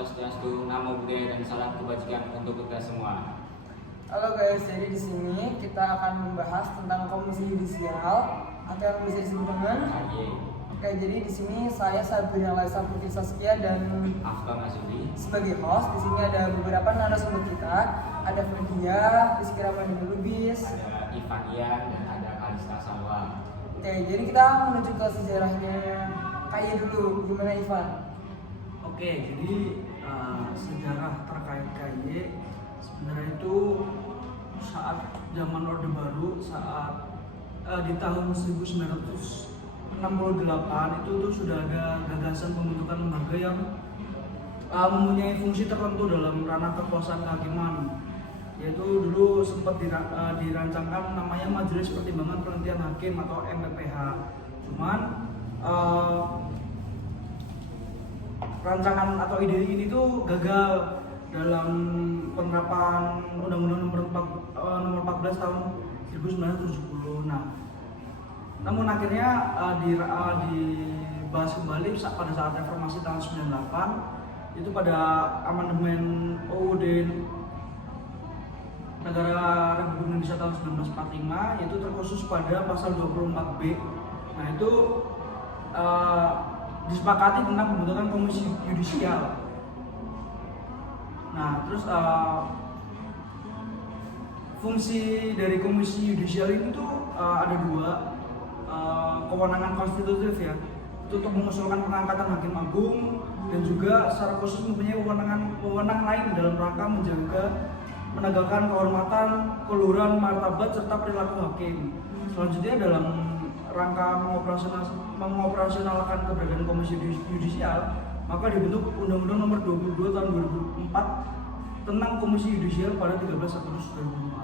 Swastiastu, Namo Buddhaya, dan salam kebajikan untuk kita semua. Halo guys, jadi di sini kita akan membahas tentang komisi yudisial atau yang bisa disebut dengan Oke, jadi di sini saya Sabrina Laisa Putri Saskia dan Afka Masudi sebagai host. Di sini ada beberapa narasumber kita, ada Fredia, Rizky Ramadhan Lubis, ada Ivan Ian, dan ada Kalista Salwa. Oke, jadi kita menuju ke sejarahnya KY dulu. Gimana Ivan? Oke, jadi sejarah terkait KY sebenarnya itu saat zaman Orde Baru, saat di tahun 1968 itu tuh sudah ada gagasan pembentukan lembaga yang mempunyai fungsi tertentu dalam ranah kekuasaan kehakiman, yaitu dulu sempat dirancangkan namanya Majelis Pertimbangan Penelitian Hakim atau MPPH. Cuman rancangan atau ide ini tuh gagal dalam penerapan Undang-Undang nomor 14 tahun 1970. Nah, namun akhirnya dibahas kembali pada saat reformasi tahun 98, itu pada amandemen UUD Negara Republik Indonesia tahun 1945, yaitu terkhusus pada pasal 24B. Nah, itu disepakati tentang pembentukan komisi yudisial. Nah, terus fungsi dari komisi yudisial ini tuh ada dua, kewenangan konstitutif ya, itu untuk mengusulkan pengangkatan hakim agung, dan juga secara khusus mempunyai wewenang lain dalam rangka menjaga menegakkan kehormatan, keluhuran, martabat serta perilaku hakim. Selanjutnya dalam rangka mengoperasionalkan keberadaan komisi yudisial, maka dibentuk Undang-Undang nomor 22 tahun 2004 tentang komisi yudisial pada 13 Agustus 2004.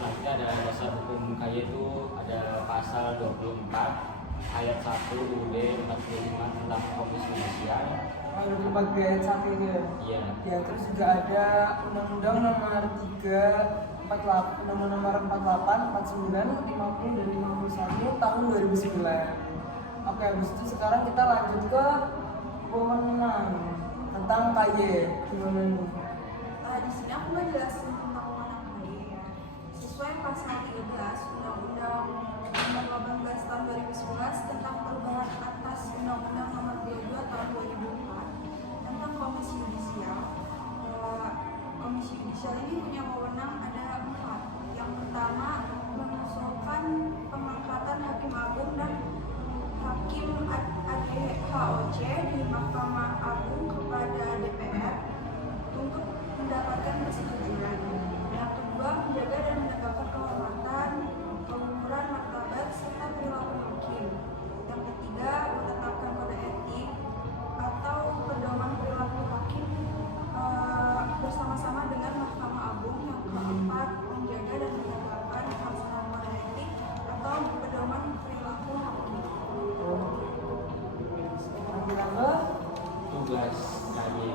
Selanjutnya ada dasar hukum KY itu ada pasal 24 ayat 1 UUD 45 tentang komisi yudisial. 24 ayat 1 itu ya? Iya. Ya, terus juga ada Undang-Undang nomor 3 nomor 48, 49, 50, dan 51 tahun 2009. Oke, habis itu sekarang kita lanjut ke wewenang tentang KY. Gimana nih? Di sini aku mau jelasin tentang wewenang KY ya. Sesuai pasal 13 Undang-Undang nomor 18 tahun 2011 tentang perubahan atas Undang-Undang nomor 22 tahun 2004 tentang komisi yudisial. Komisi yudisial ini punya wewenang ada 4. Yang pertama, mengusulkan pengangkatan hakim agung dan hakim ADHOC di Mahkamah Agung kepada DPR untuk mendapatkan persetujuan. Yang kedua, menjaga dan menegakkan kehormatan, keluhuran, martabat serta perilaku hakim. Yang ketiga, menetapkan kode etik atau pedoman perilaku hakim bersama-sama dengan Mahkamah Agung. Yang keempat, menjaga dan menegakkan pelaksanaan kode etik atau pedoman perilaku hakim. Tugas KY.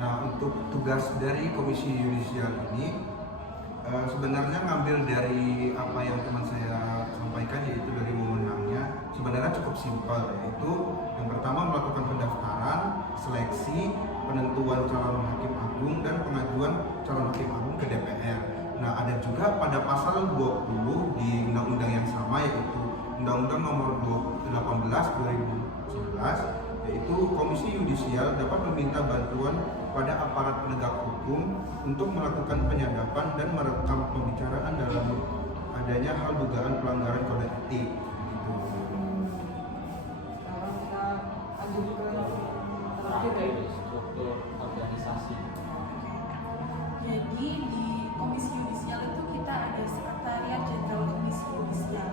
Nah, untuk tugas dari komisi yudisial ini sebenarnya ngambil dari apa yang teman saya sampaikan, yaitu dari wewenangnya sebenarnya cukup simpel, yaitu yang pertama melakukan pendaftaran, seleksi, penentuan calon hakim agung, dan pengajuan calon hakim agung ke DPR. Nah, ada juga pada pasal 20 di undang-undang yang sama, yaitu Undang-Undang nomor 18 2011, yaitu komisi yudisial dapat meminta bantuan pada aparat penegak hukum untuk melakukan penyadapan dan merekam pembicaraan dalam adanya hal dugaan pelanggaran kode etik. Gitu. Sekarang kita lanjut ke Terakhir struktur organisasi. Jadi di komisi yudisial itu kita ada sekretariat jenderal komisi yudisial.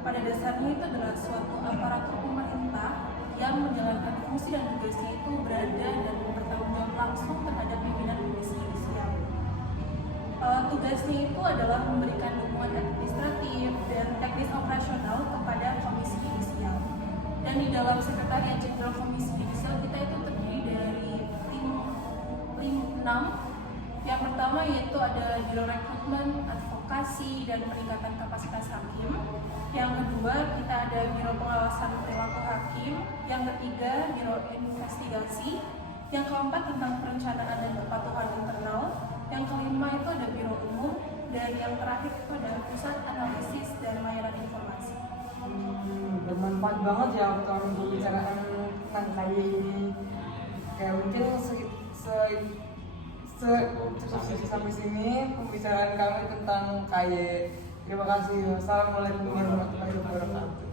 Pada dasarnya itu adalah suatu aparatur pemerintah yang menjalankan fungsi dan tugasnya itu berada dan bertanggung jawab langsung terhadap pimpinan komisi yudisial. Tugasnya itu adalah memberikan dukungan administratif dan teknis operasional kepada komisi yudisial. Dan di dalam sekretariat jenderal komisi yudisial kita itu terdiri dari tim 6 Yang pertama yaitu ada Biro Rekrutmen, Advokasi, dan Peningkatan Kapasitas Hakim. Yang kedua kita ada Biro Pengawasan Perilaku Hakim. Yang ketiga Biro Investigasi. Yang keempat tentang Perencanaan dan Kepatuhan Internal. Yang kelima itu ada Biro Umum. Dan yang terakhir itu ada Pusat Analisis dan Layanan Informasi. Bermanfaat banget ya untuk pembicaraan tentang KY ini. Kayak mungkin sampai sini pembicaraan kami tentang KY. Terima kasih. Wassalamualaikum warahmatullahi wabarakatuh.